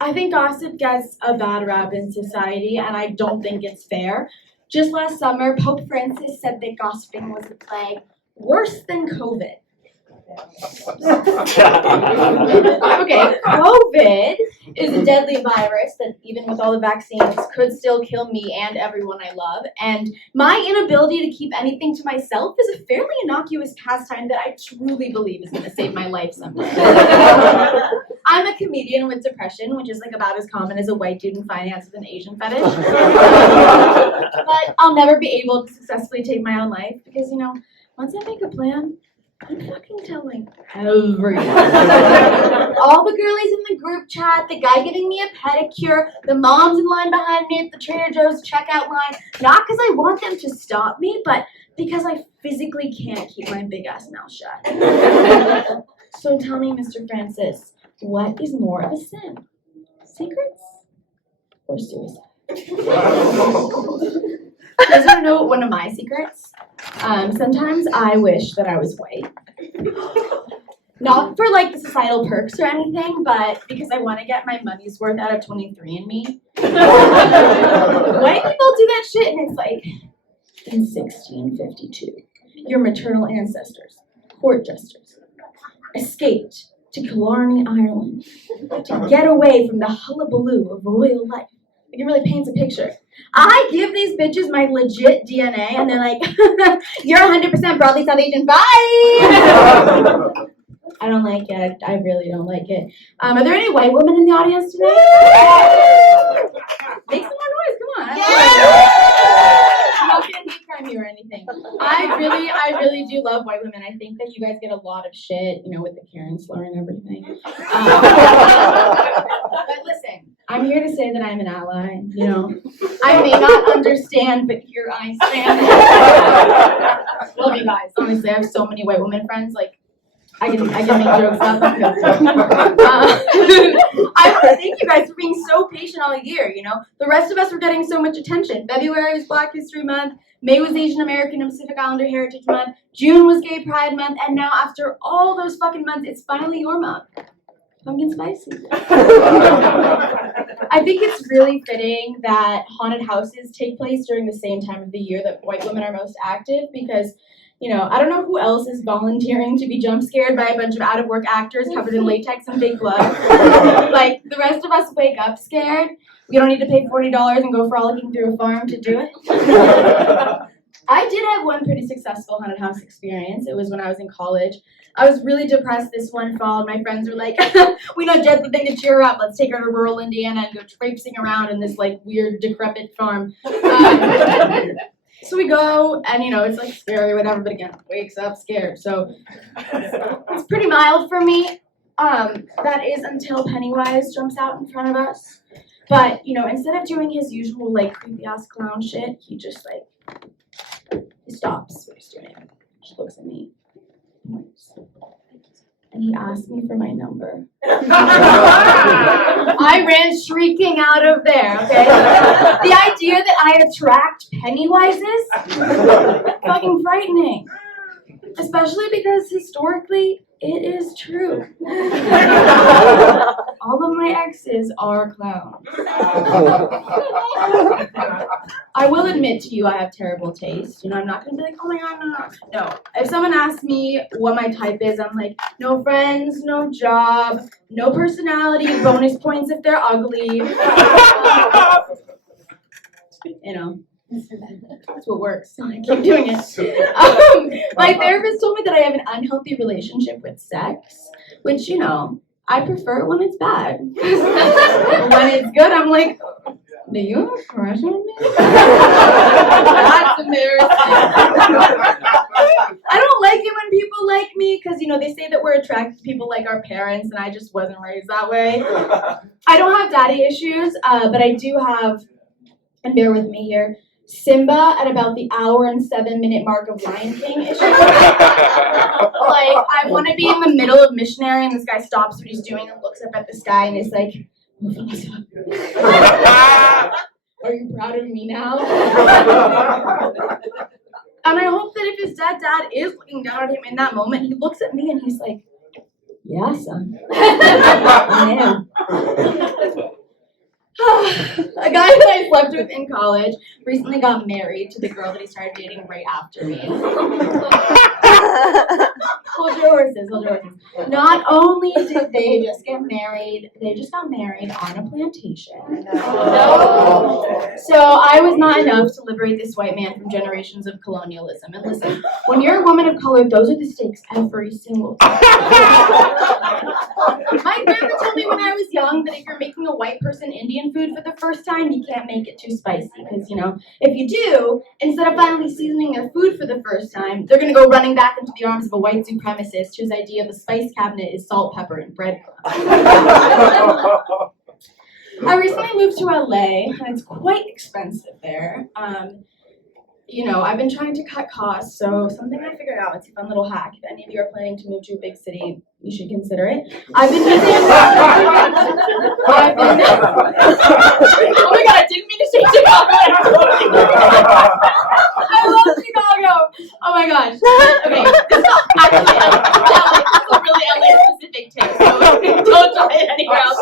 I think gossip gets a bad rap in society, and I don't think it's fair. Just last summer, Pope Francis said that gossiping was a plague worse than COVID. Okay, COVID is a deadly virus that, even with all the vaccines, could still kill me and everyone I love. And my inability to keep anything to myself is a fairly innocuous pastime that I truly believe is going to save my life someday. I'm a comedian with depression, which is like about as common as a white dude in finance with an Asian fetish. But I'll never be able to successfully take my own life because, once I make a plan, I'm fucking telling everyone. All the girlies in the group chat, the guy giving me a pedicure, the moms in line behind me at the Trader Joe's checkout line. Not because I want them to stop me, but because I physically can't keep my big ass mouth shut. So tell me, Mr. Francis, what is more of a sin? Secrets or suicide? You guys want to know one of my secrets? Sometimes I wish that I was white. Not for like the societal perks or anything, but because I want to get my money's worth out of 23andMe. White people do that shit, and it's like, in 1652, your maternal ancestors, court jesters, escaped to Killarney, Ireland, to get away from the hullabaloo of royal life. It really paints a picture. I give these bitches my legit DNA, and they're like, you're 100% broadly South Asian, bye! I don't like it. I really don't like it. Are there any white women in the audience today? Make some more noise, come on. I'm not gonna hate crime you or anything. I really do love white women. I think that you guys get a lot of shit, with the Karen slur and everything. But listen, I'm here to say that I'm an ally, I may not understand, but here I stand. Love you guys. Honestly, I have so many white women friends, I can make jokes about them. I want to thank you guys for being so patient all year, The rest of us were getting so much attention. February was Black History Month. May was Asian American and Pacific Islander Heritage Month. June was Gay Pride Month. And now, after all those fucking months, it's finally your month. Pumpkin spicy. I think it's really fitting that haunted houses take place during the same time of the year that white women are most active because, I don't know who else is volunteering to be jump scared by a bunch of out-of-work actors covered in latex and big gloves. The rest of us wake up scared. We don't need to pay $40 and go frolicking through a farm to do it. I did have one pretty successful haunted house experience. It was when I was in college. I was really depressed this one fall, and my friends were like, we know Jed's the thing to cheer her up. Let's take her to rural Indiana and go traipsing around in this, weird, decrepit farm. So we go, and, it's, scary or whatever, but again, wakes up scared. So it's pretty mild for me. That is until Pennywise jumps out in front of us. But, instead of doing his usual, creepy-ass clown shit, he just, he stops what he's doing. Just looks at me. And he asked me for my number. I ran shrieking out of there, okay? The idea that I attract Pennywises? Fucking frightening. Especially because historically, it is true. All of my exes are clowns. I will admit to you I have terrible taste. I'm not going to be like, oh my god, no. No. If someone asks me what my type is, I'm like, no friends, no job, no personality, bonus points if they're ugly. That's what works. I keep doing it. My therapist told me that I have an unhealthy relationship with sex, which, I prefer when it's bad. When it's good, I'm like, do you have a crush on me? That's embarrassing. I don't like it when people like me because, they say that we're attracted to people like our parents, and I just wasn't raised that way. I don't have daddy issues, but I do have, and bear with me here, Simba at about the hour and 7-minute mark of Lion King issues. I want to be in the middle of Missionary, and this guy stops what he's doing and looks up at the sky and is like, are you proud of me now? And I hope that if his dad is looking down at him in that moment, he looks at me and he's like, yeah, son. I am. a guy that I slept with in college recently got married to the girl that he started dating right after me. Hold your horses, hold your horses. Not only did they just get married, they just got married on a plantation. So I was not enough to liberate this white man from generations of colonialism. And listen, when you're a woman of color, those are the stakes every single time. My grandma told me when I was young that if you're making a white person Indian food for the first time, you can't make it too spicy. Because, if you do, instead of finally seasoning their food for the first time, they're going to go running back into the arms of a white supremacist whose idea of the spice cabinet is salt, pepper, and breadcrumbs. I recently moved to LA, and it's quite expensive there. I've been trying to cut costs, so something I figured out, it's a fun little hack. If any of you are planning to move to a big city, you should consider it. I've been using oh my god, I didn't mean to say Chicago. I love Chicago. Oh my gosh. Okay, this is actually a really LA specific tip, so don't try it anywhere else.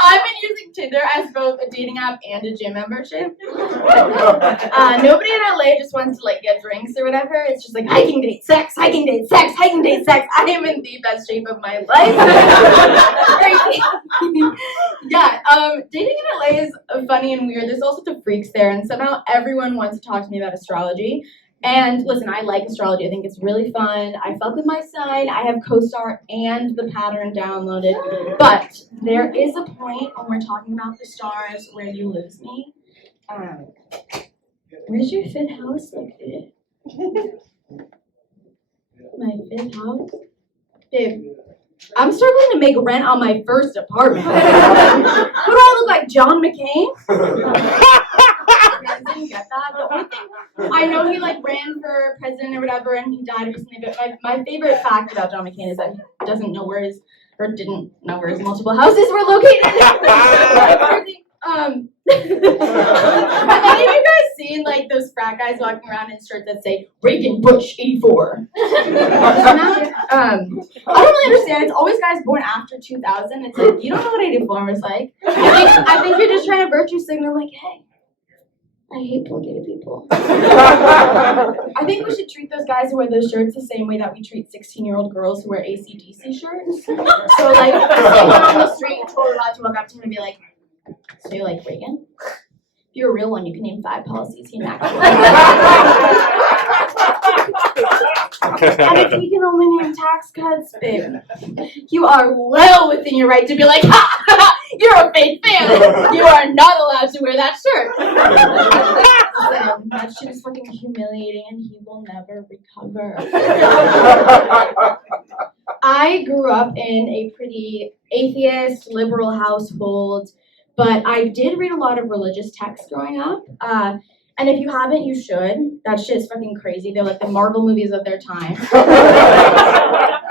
I've been using Tinder as both a dating app and a gym membership. Nobody in LA just wants to get drinks or whatever. It's just hiking, date, sex, hiking, date, sex, hiking, date, sex. I am in the best shape of my life. Dating in LA is funny and weird. There's all sorts of freaks there, and somehow everyone wants to talk to me about astrology. And listen, I like astrology. I think it's really fun. I fuck with my sign. I have CoStar and the pattern downloaded. But there is a point when we're talking about the stars where you lose me. Where's your fifth house located? My fifth house? Babe, I'm struggling to make rent on my first apartment. Who do I look like, John McCain? I didn't get that. The only thing, I know he ran for president or whatever, and he died recently. But my favorite fact about John McCain is that he didn't know where his multiple houses were located. Have any of you guys seen those frat guys walking around in shirts that say Reagan Bush 84? I don't really understand. It's always guys born after 2000. It's you don't know what 84 was like. I think you're just trying to virtue signal hey, I hate poor gay people. I think we should treat those guys who wear those shirts the same way that we treat 16-year-old girls who wear AC/DC shirts. So, if someone on the street and told allowed to walk up to him and be like, so you like Reagan? If you're a real one, you can name 5 policies he enacted. And if you can only name tax cuts, babe, you are well within your right to be like, ha! You're a fake fan! You are not allowed to wear that shirt! That shit is fucking humiliating and he will never recover. I grew up in a pretty atheist, liberal household, but I did read a lot of religious texts growing up. And if you haven't, you should. That shit's fucking crazy. They're like the Marvel movies of their time.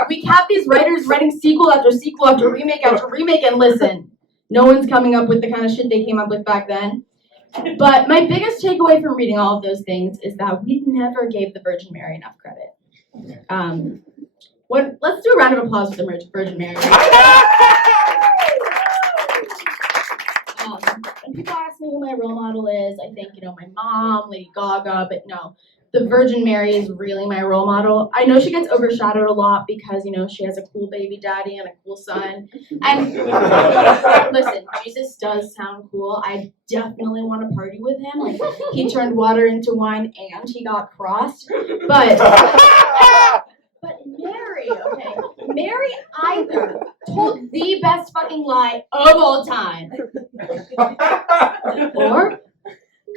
We have these writers writing sequel after sequel after remake, and listen, no one's coming up with the kind of shit they came up with back then. But my biggest takeaway from reading all of those things is that we never gave the Virgin Mary enough credit. Let's do a round of applause for the Virgin Mary. When people ask me who my role model is, I think, my mom, Lady Gaga, but no, the Virgin Mary is really my role model. I know she gets overshadowed a lot because, she has a cool baby daddy and a cool son. And listen, Jesus does sound cool. I definitely want to party with him. He turned water into wine and he got crossed. But Mary, okay, Mary either told the best fucking lie of all time, or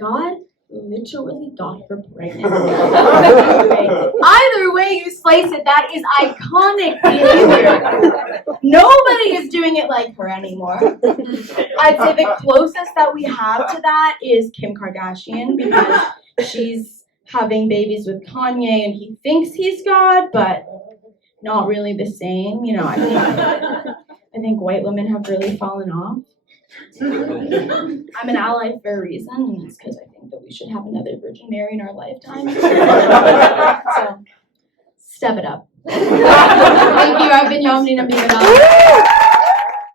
God literally got her pregnant. Either way you slice it, that is iconic behavior. Nobody is doing it like her anymore. I'd say the closest that we have to that is Kim Kardashian, because she's having babies with Kanye and he thinks he's God, but not really the same. I think white women have really fallen off. I'm an ally for a reason, and it's because I think that we should have another Virgin Mary in our lifetime. So, step it up. Thank you. I've been Yomni Nabila.